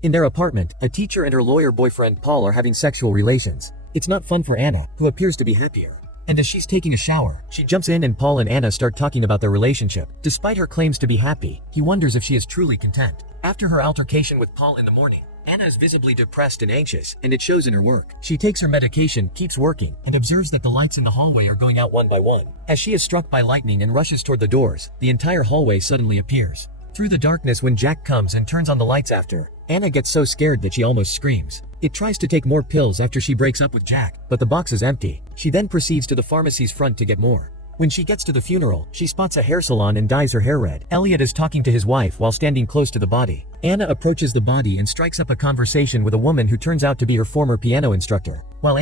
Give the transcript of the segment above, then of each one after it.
In their apartment, a teacher and her lawyer boyfriend Paul are having sexual relations. It's not fun for Anna, who appears to be happier. And as she's taking a shower, she jumps in and Paul and Anna start talking about their relationship. Despite her claims to be happy, he wonders if she is truly content. After her altercation with Paul in the morning, Anna is visibly depressed and anxious, and it shows in her work. She takes her medication, keeps working, and observes that the lights in the hallway are going out one by one. As she is struck by lightning and rushes toward the doors, the entire hallway suddenly appears. Through the darkness when Jack comes and turns on the lights after, Anna gets so scared that she almost screams. It tries to take more pills after she breaks up with Jack, but the box is empty. She then proceeds to the pharmacy's front to get more. When she gets to the funeral, she spots a hair salon and dyes her hair red. Elliot is talking to his wife while standing close to the body. Anna approaches the body and strikes up a conversation with a woman who turns out to be her former piano instructor. While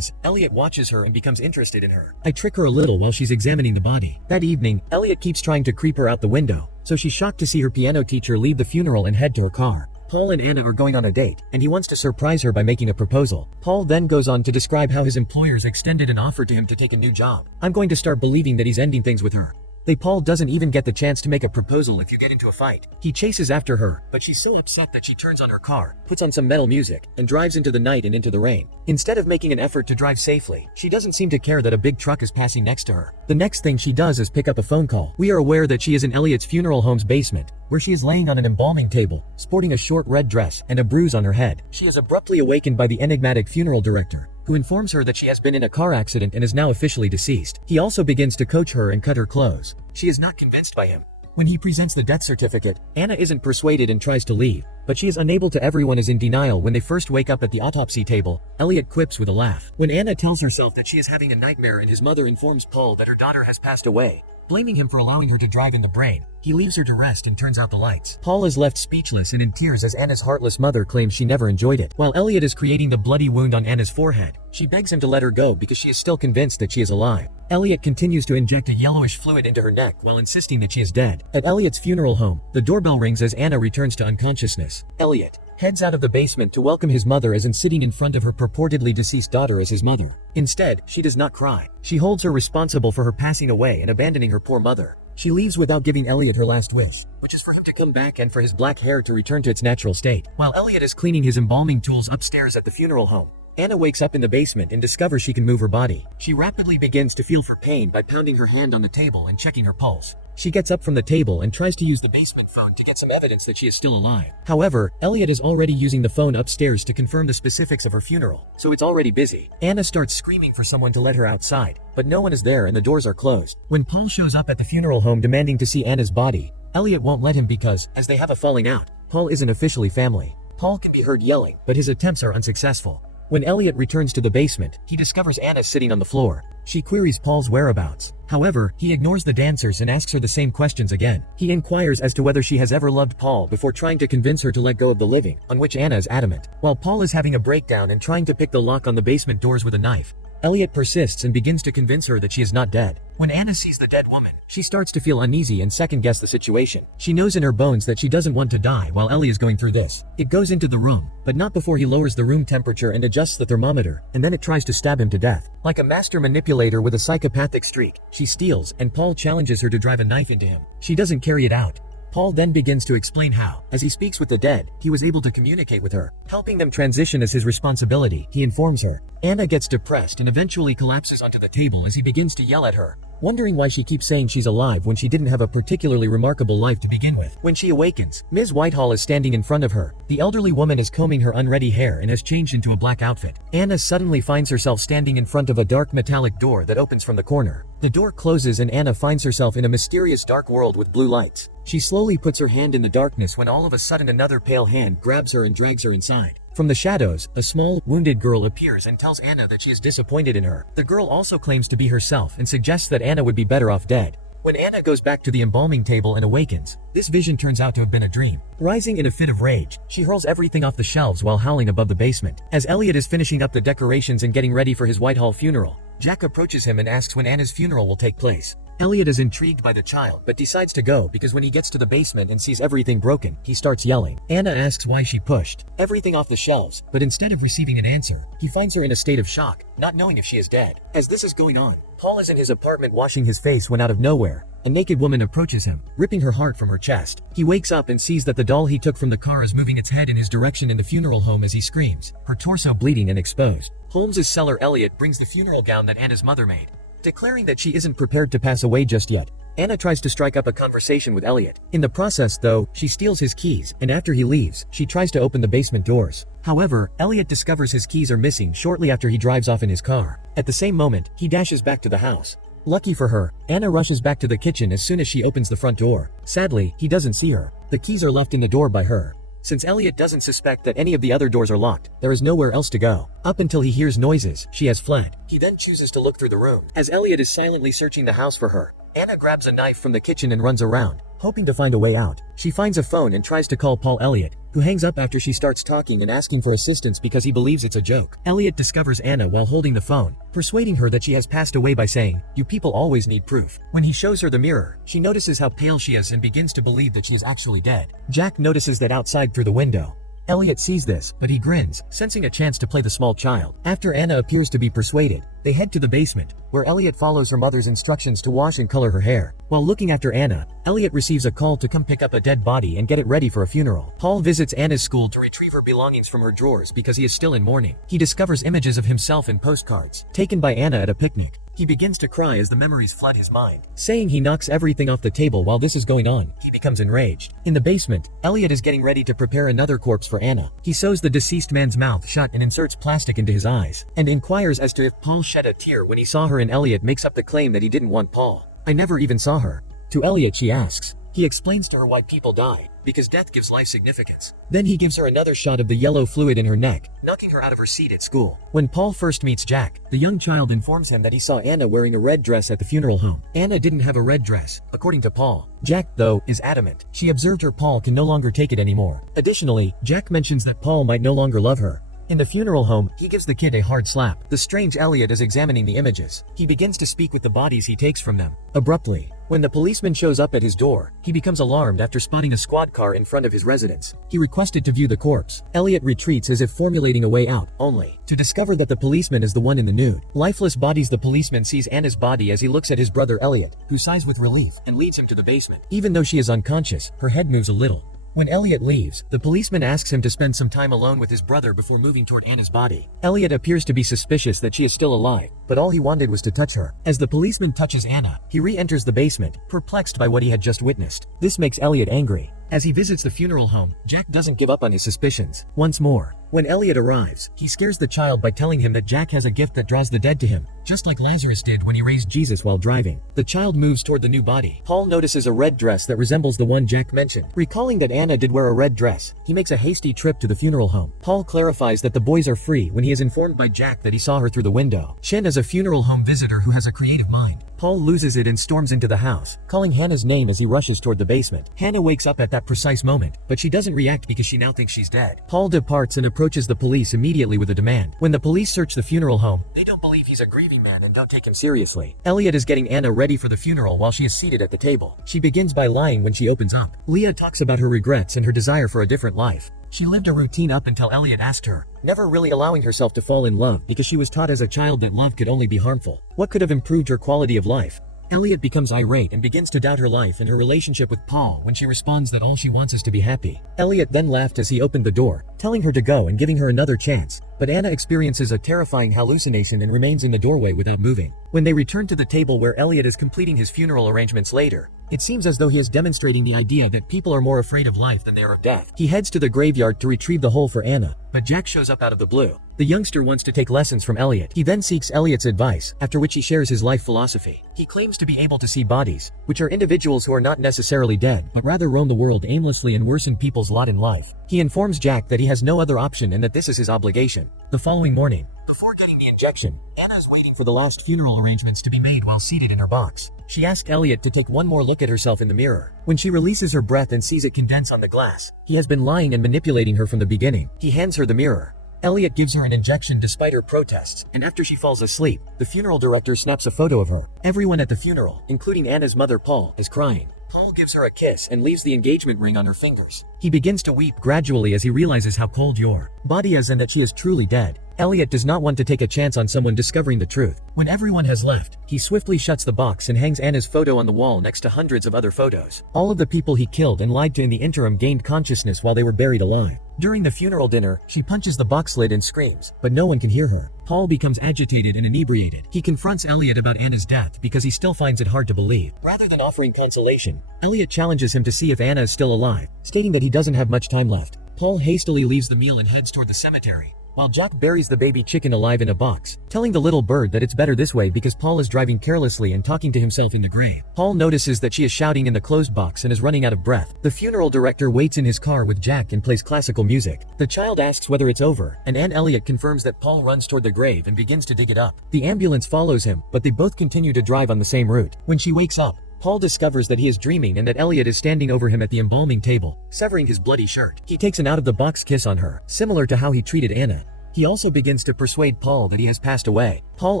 Elliot watches her and becomes interested in her. I trick her a little while she's examining the body. That evening, Elliot keeps trying to creep her out the window, so she's shocked to see her piano teacher leave the funeral and head to her car. Paul and Anna are going on a date, and he wants to surprise her by making a proposal. Paul then goes on to describe how his employers extended an offer to him to take a new job. I'm going to start believing that he's ending things with her. Paul doesn't even get the chance to make a proposal if you get into a fight. He chases after her, but she's so upset that she turns on her car, puts on some metal music, and drives into the night and into the rain. Instead of making an effort to drive safely, she doesn't seem to care that a big truck is passing next to her. The next thing she does is pick up a phone call. We are aware that she is in Elliot's funeral home's basement, where she is laying on an embalming table, sporting a short red dress and a bruise on her head. She is abruptly awakened by the enigmatic funeral director, who informs her that she has been in a car accident and is now officially deceased. He also begins to coach her and cut her clothes. She is not convinced by him. When he presents the death certificate, Anna isn't persuaded and tries to leave, but she is unable to. Everyone is in denial when they first wake up at the autopsy table. Elliot quips with a laugh. When Anna tells herself that she is having a nightmare and his mother informs Paul that her daughter has passed away, blaming him for allowing her to drive in the brain, he leaves her to rest and turns out the lights. Paul is left speechless and in tears as Anna's heartless mother claims she never enjoyed it. While Elliot is creating the bloody wound on Anna's forehead, she begs him to let her go because she is still convinced that she is alive. Elliot continues to inject a yellowish fluid into her neck while insisting that she is dead. At Elliot's funeral home, the doorbell rings as Anna returns to unconsciousness. Elliot heads out of the basement to welcome his mother as in sitting in front of her purportedly deceased daughter as his mother. Instead, she does not cry. She holds her responsible for her passing away and abandoning her poor mother. She leaves without giving Elliot her last wish, which is for him to come back and for his black hair to return to its natural state. While Elliot is cleaning his embalming tools upstairs at the funeral home, Anna wakes up in the basement and discovers she can move her body. She rapidly begins to feel for pain by pounding her hand on the table and checking her pulse. She gets up from the table and tries to use the basement phone to get some evidence that she is still alive. However, Elliot is already using the phone upstairs to confirm the specifics of her funeral, so it's already busy. Anna starts screaming for someone to let her outside, but no one is there and the doors are closed. When Paul shows up at the funeral home demanding to see Anna's body, Elliot won't let him because, as they have a falling out, Paul isn't officially family. Paul can be heard yelling, but his attempts are unsuccessful. When Elliot returns to the basement, he discovers Anna sitting on the floor. She queries Paul's whereabouts. However, he ignores the dancers and asks her the same questions again. He inquires as to whether she has ever loved Paul before trying to convince her to let go of the living, on which Anna is adamant. While Paul is having a breakdown and trying to pick the lock on the basement doors with a knife, Elliot persists and begins to convince her that she is not dead. When Anna sees the dead woman, she starts to feel uneasy and second-guess the situation. She knows in her bones that she doesn't want to die while Ellie is going through this. It goes into the room, but not before he lowers the room temperature and adjusts the thermometer, and then it tries to stab him to death. Like a master manipulator with a psychopathic streak, she steals, and Paul challenges her to drive a knife into him. She doesn't carry it out. Paul then begins to explain how, as he speaks with the dead, he was able to communicate with her, helping them transition as his responsibility. He informs her. Anna gets depressed and eventually collapses onto the table as he begins to yell at her, wondering why she keeps saying she's alive when she didn't have a particularly remarkable life to begin with. When she awakens, Ms. Whitehall is standing in front of her. The elderly woman is combing her unready hair and has changed into a black outfit. Anna suddenly finds herself standing in front of a dark metallic door that opens from the corner. The door closes and Anna finds herself in a mysterious dark world with blue lights. She slowly puts her hand in the darkness when all of a sudden another pale hand grabs her and drags her inside. From the shadows, a small, wounded girl appears and tells Anna that she is disappointed in her. The girl also claims to be herself and suggests that Anna would be better off dead. When Anna goes back to the embalming table and awakens, this vision turns out to have been a dream. Rising in a fit of rage, she hurls everything off the shelves while howling above the basement. As Elliot is finishing up the decorations and getting ready for his Whitehall funeral, Jack approaches him and asks when Anna's funeral will take place. Elliot is intrigued by the child, but decides to go because when he gets to the basement and sees everything broken, he starts yelling. Anna asks why she pushed everything off the shelves, but instead of receiving an answer, he finds her in a state of shock, not knowing if she is dead. As this is going on, Paul is in his apartment washing his face when out of nowhere, a naked woman approaches him, ripping her heart from her chest. He wakes up and sees that the doll he took from the car is moving its head in his direction in the funeral home as he screams, her torso bleeding and exposed. Holmes's seller Elliot brings the funeral gown that Anna's mother made, declaring that she isn't prepared to pass away just yet. Anna tries to strike up a conversation with Elliot. In the process, though, she steals his keys, and after he leaves, she tries to open the basement doors. However, Elliot discovers his keys are missing shortly after he drives off in his car. At the same moment, he dashes back to the house. Lucky for her, Anna rushes back to the kitchen as soon as she opens the front door. Sadly, he doesn't see her. The keys are left in the door by her. Since Elliot doesn't suspect that any of the other doors are locked, there is nowhere else to go. Up until he hears noises, she has fled. He then chooses to look through the room. As Elliot is silently searching the house for her, Anna grabs a knife from the kitchen and runs around, hoping to find a way out. She finds a phone and tries to call Paul Elliot, who hangs up after she starts talking and asking for assistance because he believes it's a joke. Elliot discovers Anna while holding the phone, persuading her that she has passed away by saying, "You people always need proof." When he shows her the mirror, she notices how pale she is and begins to believe that she is actually dead. Jack notices that outside through the window. Elliot sees this, but he grins, sensing a chance to play the small child. After Anna appears to be persuaded, they head to the basement, where Elliot follows her mother's instructions to wash and color her hair. While looking after Anna, Elliot receives a call to come pick up a dead body and get it ready for a funeral. Paul visits Anna's school to retrieve her belongings from her drawers because he is still in mourning. He discovers images of himself in postcards, taken by Anna at a picnic. He begins to cry as the memories flood his mind. Saying he knocks everything off the table while this is going on, he becomes enraged. In the basement, Elliot is getting ready to prepare another corpse for Anna. He sews the deceased man's mouth shut and inserts plastic into his eyes, and inquires as to if Paul shed a tear when he saw her, and Elliot makes up the claim that he didn't want Paul. "I never even saw her." To Elliot she asks. He explains to her why people die, because death gives life significance. Then he gives her another shot of the yellow fluid in her neck, knocking her out of her seat at school. When Paul first meets Jack, the young child informs him that he saw Anna wearing a red dress at the funeral home. Anna didn't have a red dress, according to Paul. Jack, though, is adamant. She observed her Paul can no longer take it anymore. Additionally, Jack mentions that Paul might no longer love her. In the funeral home, he gives the kid a hard slap. The strange Elliot is examining the images. He begins to speak with the bodies he takes from them. Abruptly, when the policeman shows up at his door, he becomes alarmed after spotting a squad car in front of his residence. He requested to view the corpse. Elliot retreats as if formulating a way out, only to discover that the policeman is the one in the nude, lifeless bodies. The policeman sees Anna's body as he looks at his brother Elliot, who sighs with relief and leads him to the basement. Even though she is unconscious, her head moves a little. When Elliot leaves, the policeman asks him to spend some time alone with his brother before moving toward Anna's body. Elliot appears to be suspicious that she is still alive, but all he wanted was to touch her. As the policeman touches Anna, he re-enters the basement, perplexed by what he had just witnessed. This makes Elliot angry. As he visits the funeral home, Jack doesn't give up on his suspicions. Once more, when Elliot arrives, he scares the child by telling him that Jack has a gift that draws the dead to him, just like Lazarus did when he raised Jesus while driving. The child moves toward the new body. Paul notices a red dress that resembles the one Jack mentioned. Recalling that Anna did wear a red dress, he makes a hasty trip to the funeral home. Paul clarifies that the boys are free when he is informed by Jack that he saw her through the window. Chen is a funeral home visitor who has a creative mind. Paul loses it and storms into the house, calling Hannah's name as he rushes toward the basement. Hannah wakes up at that precise moment, but she doesn't react because she now thinks she's dead. Paul departs and approaches the police immediately with a demand. When the police search the funeral home, they don't believe he's a grieving man and don't take him seriously. Elliot is getting Anna ready for the funeral while she is seated at the table. She begins by lying when she opens up. Leah talks about her regrets and her desire for a different life. She lived a routine up until Elliot asked her, never really allowing herself to fall in love because she was taught as a child that love could only be harmful. What could have improved her quality of life? Elliot becomes irate and begins to doubt her life and her relationship with Paul when she responds that all she wants is to be happy. Elliot then laughed as he opened the door, telling her to go and giving her another chance. But Anna experiences a terrifying hallucination and remains in the doorway without moving. When they return to the table where Elliot is completing his funeral arrangements later, it seems as though he is demonstrating the idea that people are more afraid of life than they are of death. He heads to the graveyard to retrieve the hole for Anna, but Jack shows up out of the blue. The youngster wants to take lessons from Elliot. He then seeks Elliot's advice, after which he shares his life philosophy. He claims to be able to see bodies, which are individuals who are not necessarily dead, but rather roam the world aimlessly and worsen people's lot in life. He informs Jack that he has no other option and that this is his obligation. The following morning, before getting the injection, Anna is waiting for the last funeral arrangements to be made while seated in her box. She asks Elliot to take one more look at herself in the mirror. When she releases her breath and sees it condense on the glass, he has been lying and manipulating her from the beginning. He hands her the mirror. Elliot gives her an injection despite her protests, and after she falls asleep, the funeral director snaps a photo of her. Everyone at the funeral, including Anna's mother Paul, is crying. Paul gives her a kiss and leaves the engagement ring on her fingers. He begins to weep gradually as he realizes how cold your body is and that she is truly dead. Elliot does not want to take a chance on someone discovering the truth. When everyone has left, he swiftly shuts the box and hangs Anna's photo on the wall next to hundreds of other photos. All of the people he killed and lied to in the interim gained consciousness while they were buried alive. During the funeral dinner, she punches the box lid and screams, but no one can hear her. Paul becomes agitated and inebriated. He confronts Elliot about Anna's death because he still finds it hard to believe. Rather than offering consolation, Elliot challenges him to see if Anna is still alive, stating that he doesn't have much time left. Paul hastily leaves the meal and heads toward the cemetery, while Jack buries the baby chicken alive in a box, telling the little bird that it's better this way because Paul is driving carelessly and talking to himself in the grave. Paul notices that she is shouting in the closed box and is running out of breath. The funeral director waits in his car with Jack and plays classical music. The child asks whether it's over, and Anne Elliot confirms that Paul runs toward the grave and begins to dig it up. The ambulance follows him, but they both continue to drive on the same route. When she wakes up, Paul discovers that he is dreaming and that Elliot is standing over him at the embalming table, severing his bloody shirt. He takes an out-of-the-box kiss on her, similar to how he treated Anna. He also begins to persuade Paul that he has passed away. Paul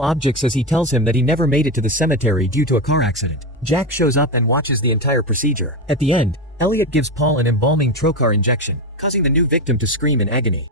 objects as he tells him that he never made it to the cemetery due to a car accident. Jack shows up and watches the entire procedure. At the end, Elliot gives Paul an embalming trocar injection, causing the new victim to scream in agony.